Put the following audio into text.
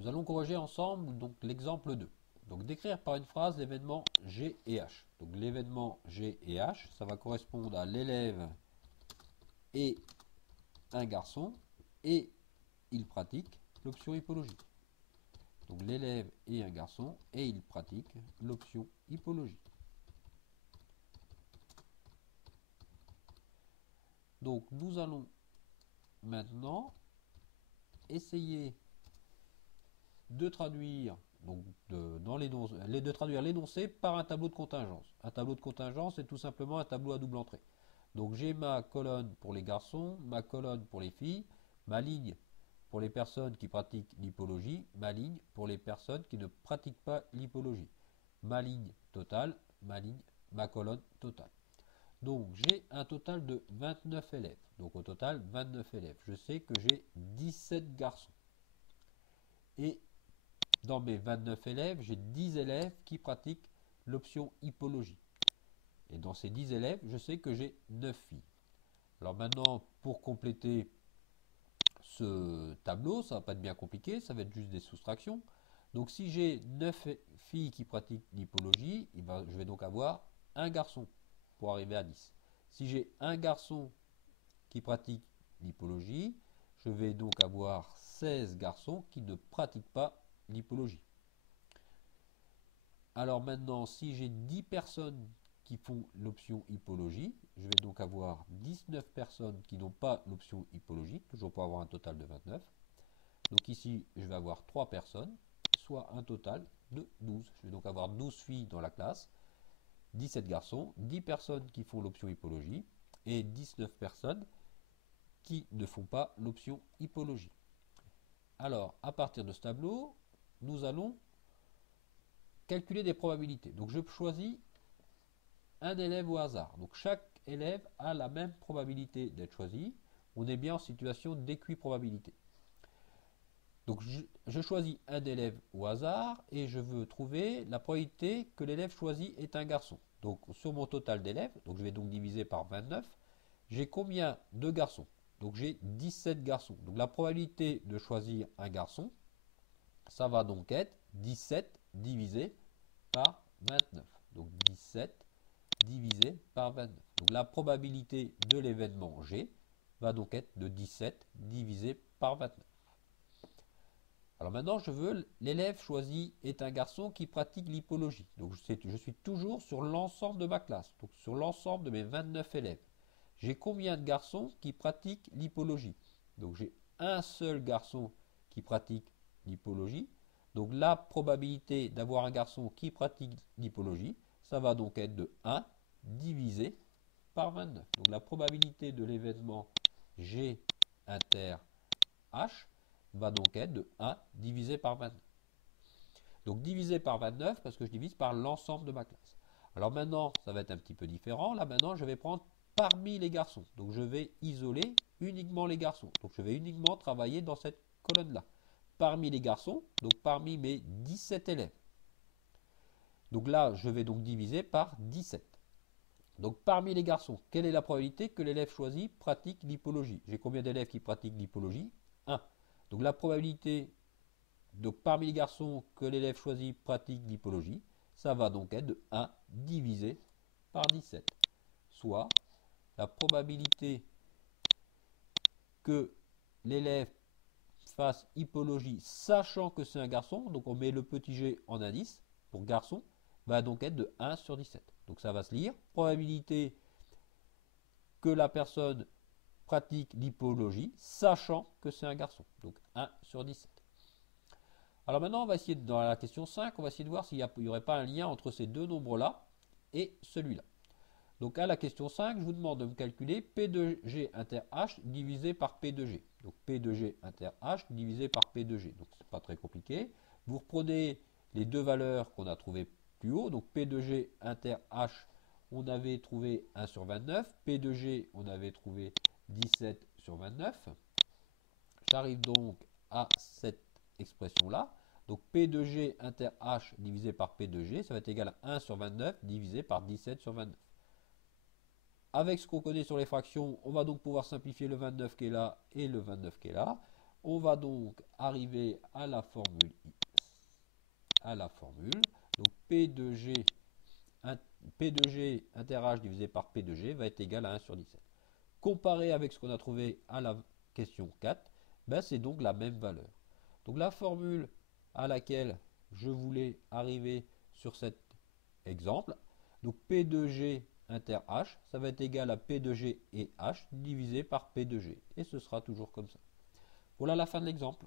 Nous allons corriger ensemble donc l'exemple 2. Donc décrire par une phrase l'événement G et H. Donc l'événement G et H, ça va correspondre à l'élève et un garçon et il pratique l'option hippologie. Donc l'élève et un garçon et il pratique l'option hippologie. Donc nous allons maintenant essayer de traduire de traduire l'énoncé par un tableau de contingence. Un tableau de contingence est tout simplement un tableau à double entrée. Donc j'ai ma colonne pour les garçons, ma colonne pour les filles, ma ligne pour les personnes qui pratiquent l'hippologie, ma ligne pour les personnes qui ne pratiquent pas l'hippologie. Ma ligne totale, ma colonne totale. Donc j'ai un total de 29 élèves. Donc au total 29 élèves. Je sais que j'ai 17 garçons. Et dans mes 29 élèves, j'ai 10 élèves qui pratiquent l'option hippologie. Et dans ces 10 élèves, je sais que j'ai 9 filles. Alors maintenant, pour compléter ce tableau, ça ne va pas être bien compliqué, ça va être juste des soustractions. Donc si j'ai 9 filles qui pratiquent l'hippologie, je vais donc avoir un garçon pour arriver à 10. Si j'ai un garçon qui pratique l'hippologie, je vais donc avoir 16 garçons qui ne pratiquent pas l'hippologie. Alors maintenant, si j'ai 10 personnes qui font l'option hippologie, je vais donc avoir 19 personnes qui n'ont pas l'option hippologie, toujours pour avoir un total de 29. Donc ici, je vais avoir 3 personnes, soit un total de 12. Je vais donc avoir 12 filles dans la classe, 17 garçons, 10 personnes qui font l'option hippologie et 19 personnes qui ne font pas l'option hippologie. Alors, à partir de ce tableau, nous allons calculer des probabilités. Donc je choisis un élève au hasard. Donc chaque élève a la même probabilité d'être choisi. On est bien en situation d'équiprobabilité. Donc je choisis un élève au hasard et je veux trouver la probabilité que l'élève choisi est un garçon. Donc sur mon total d'élèves, donc je vais donc diviser par 29, j'ai combien de garçons? Donc j'ai 17 garçons. Donc la probabilité de choisir un garçon, ça va donc être 17 divisé par 29. Donc 17 divisé par 29. Donc la probabilité de l'événement G va donc être de 17 divisé par 29. Alors maintenant, je veux l'élève choisi est un garçon qui pratique l'hippologie. Donc je suis toujours sur l'ensemble de ma classe, donc sur l'ensemble de mes 29 élèves. J'ai combien de garçons qui pratiquent l'hippologie? Donc j'ai un seul garçon qui pratique l'hippologie. Donc la probabilité d'avoir un garçon qui pratique l'hippologie, ça va donc être de 1 divisé par 29. Donc la probabilité de l'événement G inter H va donc être de 1 divisé par 29. Donc divisé par 29 parce que je divise par l'ensemble de ma classe. Alors maintenant, ça va être un petit peu différent. Là maintenant, je vais prendre parmi les garçons. Donc je vais isoler uniquement les garçons. Donc je vais uniquement travailler dans cette colonne-là. Parmi les garçons, donc parmi mes 17 élèves. Donc là, je vais donc diviser par 17. Donc parmi les garçons, quelle est la probabilité que l'élève choisi pratique l'hippologie? J'ai combien d'élèves qui pratiquent l'hippologie? 1. Donc la probabilité, donc parmi les garçons, que l'élève choisi pratique l'hippologie, ça va donc être de 1 divisé par 17. Soit la probabilité que l'élève fasse hippologie sachant que c'est un garçon, donc on met le petit g en indice pour garçon, va donc être de 1 sur 17. Donc ça va se lire. Probabilité que la personne pratique l'hippologie sachant que c'est un garçon. Donc 1 sur 17. Alors maintenant, on va essayer, dans la question 5, on va essayer de voir s'il n'y aurait pas un lien entre ces deux nombres-là et celui-là. Donc à la question 5, je vous demande de me calculer P de G inter H divisé par P de G. Donc P de G inter H divisé par P de G. Donc c'est pas très compliqué. Vous reprenez les deux valeurs qu'on a trouvées plus haut. Donc P de G inter H, on avait trouvé 1 sur 29. P de G, on avait trouvé 17 sur 29. J'arrive donc à cette expression-là. Donc P de G inter H divisé par P de G, ça va être égal à 1 sur 29 divisé par 17 sur 29. Avec ce qu'on connaît sur les fractions, on va donc pouvoir simplifier le 29 qui est là et le 29 qui est là. On va donc arriver à la formule. Donc P de G, P de G inter H divisé par P de G va être égal à 1 sur 17. Comparé avec ce qu'on a trouvé à la question 4, ben c'est donc la même valeur. Donc la formule à laquelle je voulais arriver sur cet exemple, donc P de G inter H, ça va être égal à P de G et H divisé par P de G. Et ce sera toujours comme ça. Voilà la fin de l'exemple.